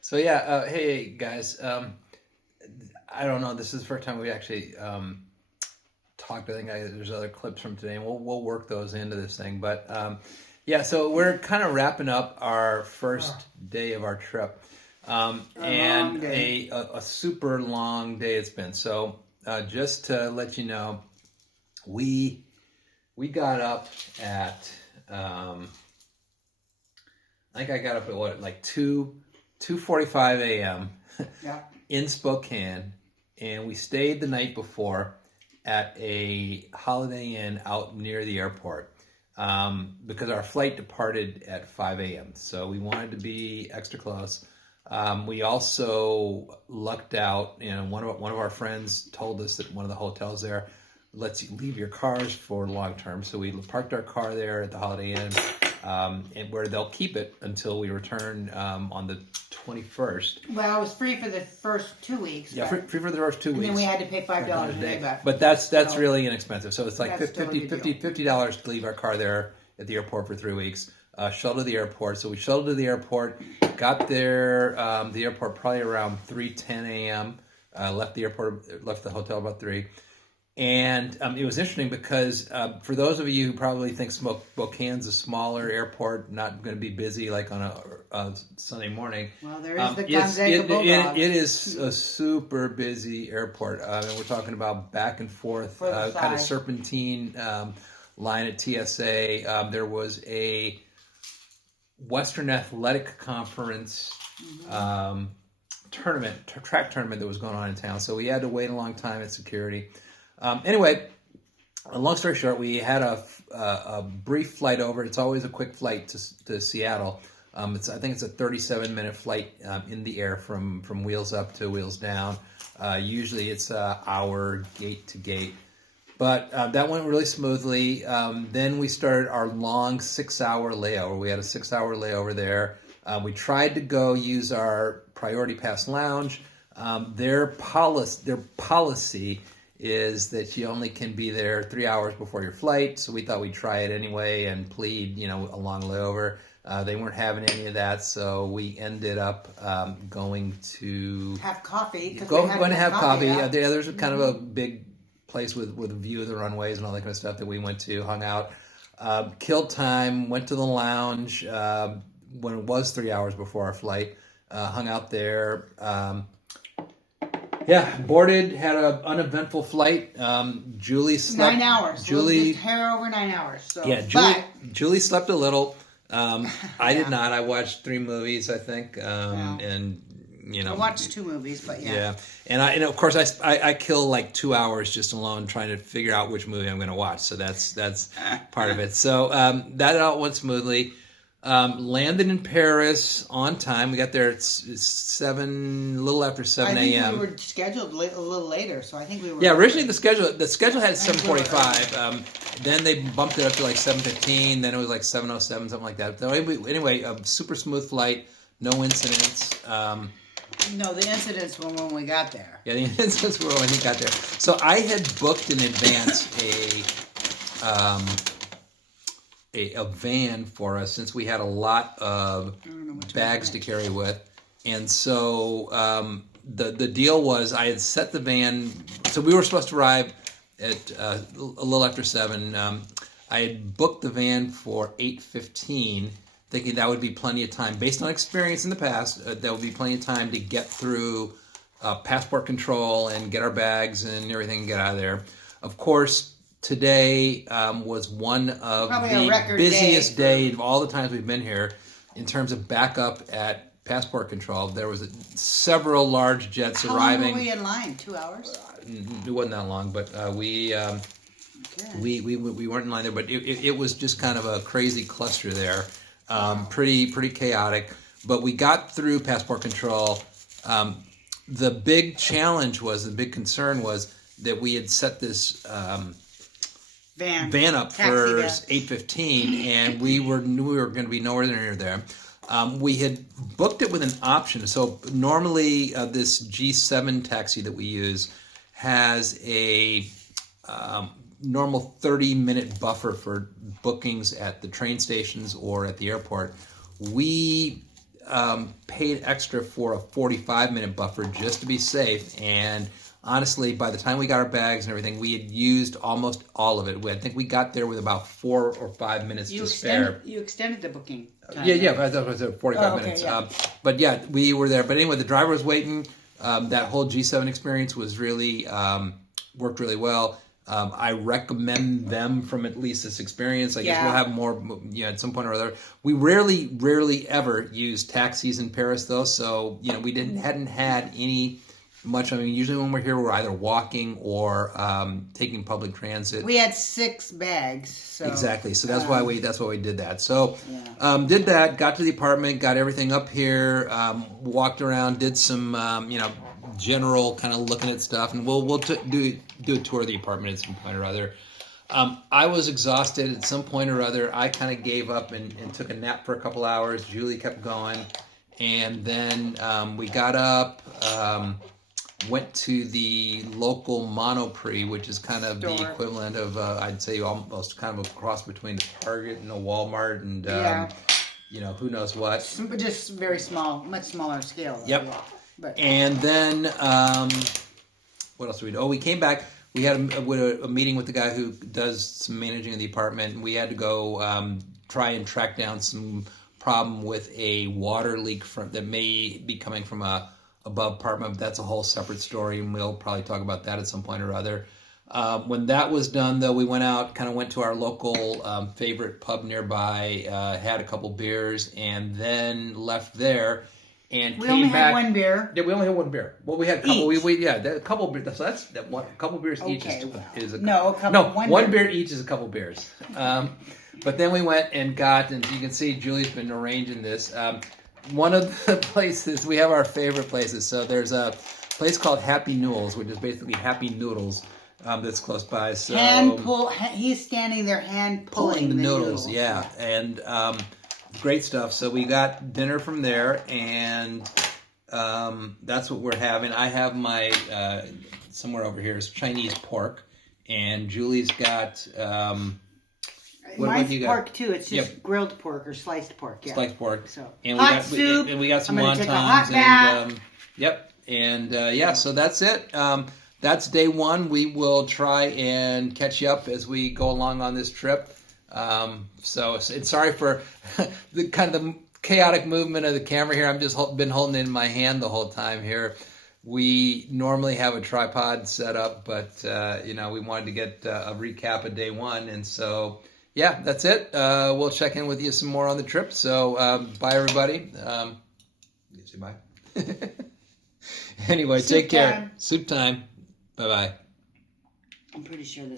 So yeah, hey guys. I don't know. This is the first time we actually talked. I think there's other clips from today, and we'll work those into this thing. But yeah, so we're kind of wrapping up our first day of our trip, and a super long day it's been. So just to let you know, we got up at I think I got up at what, like 2:45 a.m. Yeah. in Spokane, and we stayed the night before at a Holiday Inn out near the airport because our flight departed at 5 a.m. So we wanted to be extra close. We also lucked out. One of our friends told us that one of the hotels there lets you leave your cars for long term. So we parked our car there at the Holiday Inn, and where they'll keep it until we return on the 21st. Well, it was free for the first 2 weeks. Yeah, free for the first 2 weeks. And then we had to pay $5 a day back. But that's really inexpensive. So it's like $50 to leave our car there at the airport for 3 weeks. Shuttle to the airport. So we shuttled to the airport, got there, the airport probably around 3:10 a.m. Left the hotel about 3. And it was interesting because for those of you who probably think Spokane's a smaller airport, not going to be busy like on a Sunday morning. Well, there is the Gonzaga Bulldogs. It is a super busy airport. And we're talking about back and forth, kind of serpentine line at TSA. There was a Western Athletic Conference track tournament that was going on in town. So we had to wait a long time at security. Anyway, long story short, we had a brief flight over. It's always a quick flight to Seattle. I think it's a 37-minute flight in the air from wheels up to wheels down. Usually it's an hour gate to gate. But that went really smoothly. Then we started our long 6-hour layover. We had a 6-hour layover there. We tried to go use our Priority Pass Lounge. Their policy is that you only can be there 3 hours before your flight. So we thought we'd try it anyway and plead, a long layover. They weren't having any of that, so we ended up going to have coffee. Going to have coffee. Yeah. There's kind of a big place with a view of the runways and all that kind of stuff that we went to, hung out, killed time, went to the lounge when it was 3 hours before our flight, hung out there. Boarded, had an uneventful flight. Julie slept 9 hours. Julie, hair over 9 hours. So. Yeah, Julie slept a little. I did not. I watched 3 movies, I think, and I watched 2 movies, but yeah. Yeah, and of course I kill like 2 hours just alone trying to figure out which movie I'm going to watch. So that's part of it. So that all went smoothly. Landed in Paris on time. We got there at 7, a little after 7 a.m. I think we were scheduled a little later, so I think we were. Yeah, originally the schedule had 7:45. Then they bumped it up to like 7:15. Then it was like 7:07, something like that. So anyway, a super smooth flight, no incidents. No, the incidents were when we got there. Yeah, the incidents were when we got there. So I had booked in advance a van for us since we had a lot of bags to carry with. And so the deal was I had set the van, so we were supposed to arrive at a little after 7. I had booked the van for 8:15, thinking that would be plenty of time. Based on experience in the past, that would be plenty of time to get through passport control and get our bags and everything and get out of there. Of course, today was one of the busiest day of all the times we've been here in terms of backup at passport control. There was several large jets arriving. How long were we in line? 2 hours? It wasn't that long, but we weren't in line there. But it was just kind of a crazy cluster there, pretty chaotic. But we got through passport control. The big concern was that we had set this van up for 8:15, and we knew we were going to be nowhere near there. We had booked it with an option. So normally this G7 taxi that we use has a normal 30-minute buffer for bookings at the train stations or at the airport. We paid extra for a 45-minute buffer just to be safe. And honestly, by the time we got our bags and everything, we had used almost all of it. I think we got there with about 4 or 5 minutes to spare. You extended the booking time. Yeah, I thought it was 45 okay, minutes. yeah. But yeah, we were there. But anyway, the driver was waiting. That whole G7 experience was really worked really well. I recommend them from at least this experience. I guess we'll have more, at some point or other. We rarely ever use taxis in Paris, though. So we hadn't had any much. I mean, usually when we're here, we're either walking or taking public transit. We had 6 bags. So, exactly. So that's why we did that. So did that. Got to the apartment. Got everything up here. Walked around. Did some general kind of looking at stuff, and we'll do a tour of the apartment at some point or other. I was exhausted at some point or other. I kind of gave up and took a nap for a couple hours. Julie kept going, and then we got up, went to the local Monoprix, which is kind of the equivalent of I'd say almost kind of a cross between a Target and a Walmart and who knows what. But just very small, much smaller scale. Yep. Yeah. But. And then, what else did we do? Oh, we came back. We had a meeting with the guy who does some managing of the apartment, and we had to go try and track down some problem with a water leak that may be coming from a above apartment. That's a whole separate story, and we'll probably talk about that at some point or other. When that was done, though, we went to our local favorite pub nearby, had a couple beers, and then left there. And we only had 1 beer. Yeah, we only had 1 beer. Well, we had a couple. A couple beers. So that's a couple beers each is a one beer each is a couple beers. But then we went and got, and you can see Julie's been arranging this. One of the places we have our favorite places. So there's a place called Happy Noodles, which is basically Happy Noodles. That's close by. So he's standing there pulling the noodles. Yeah, and. Great stuff. So we got dinner from there, and that's what we're having. I have my, somewhere over here is Chinese pork, and Julie's got, mine's pork too. It's just grilled pork or sliced pork. Yeah. Sliced pork. So and soup. We got some wontons. Take a hot bath. So that's it. That's day 1. We will try and catch you up as we go along on this trip. So it's sorry for the kind of the chaotic movement of the camera here. I'm just been holding it in my hand the whole time here. We normally have a tripod set up, but we wanted to get a recap of day 1, and so that's it. We'll check in with you some more on the trip. So bye everybody. Say bye. Anyway, take care. Soup time. Bye bye. I'm pretty sure this.